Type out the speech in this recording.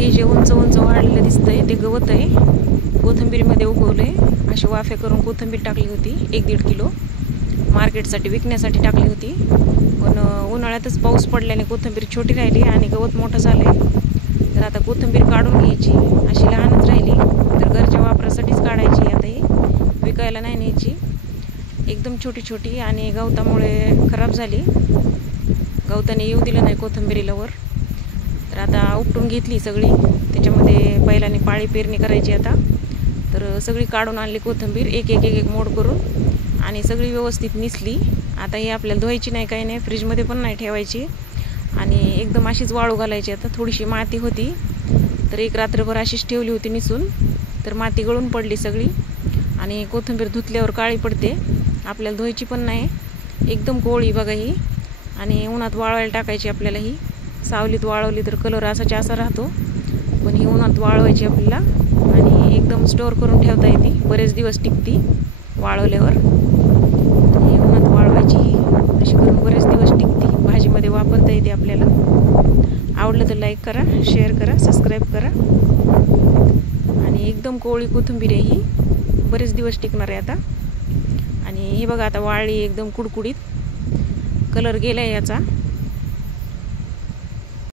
हे जे उंच उंच वाढलेलं दिसतंय ते गवत आहे, कोथिंबीरीमध्ये उगवलंय. अशी वाफे करून कोथिंबीर टाकली होती 1-1.5 किलो, मार्केटसाठी विकण्यासाठी टाकली होती. पण उन्हाळ्यातच पाऊस पडल्याने कोथिंबीर छोटी राहिली आणि गवत मोठं झालंय. तर आता कोथिंबीर काढून घ्यायची, अशी लहानच राहिली तर घरच्या वापरासाठीच काढायची. आता ही विकायला नाही न्यायची. एकदम छोटी छोटी आणि गवतामुळे खराब झाली, गवताने येऊ दिलं नाही कोथिंबीरीला वर. तर आता उपटून घेतली सगळी. त्याच्यामध्ये बैलाने पाळी पेरणी करायची आता. तर सगळी काढून आणली कोथिंबीर एक एक एक एक मोड करून आणि सगळी व्यवस्थित निसली. आता ही आपल्याला धुवायची नाही, काही नाही, फ्रीजमध्ये पण नाही ठेवायची आणि एकदम अशीच वाळू घालायची. आता थोडीशी माती होती तर एक रात्रभर अशीच ठेवली होती निसून, तर माती गळून पडली सगळी आणि कोथिंबीर धुतल्यावर काळी पडते, आपल्याला धुवायची पण नाही. एकदम कोवळी बघा ही. आणि उन्हात वाळवायला टाकायची आपल्याला. ही सावलीत वाळवली तर कलर असाच्या असा राहतो, पण ही उन्हात वाळवायची आपल्याला आणि एकदम स्टोअर करून ठेवता येते, बरेच दिवस टिकती वाळवल्यावर. आणि उन्हात वाळवायची ही अशी करून बरेच दिवस टिकती, भाजीमध्ये वापरता येते आपल्याला. आवडलं तर लाईक करा, शेअर करा, सबस्क्राईब करा. आणि एकदम कोवळी कोथिंबीर आहे ही, बरेच दिवस टिकणार आहे आता. आणि हे बघा आता वाळली एकदम कुडकुडीत, कलर गेलाय याचा.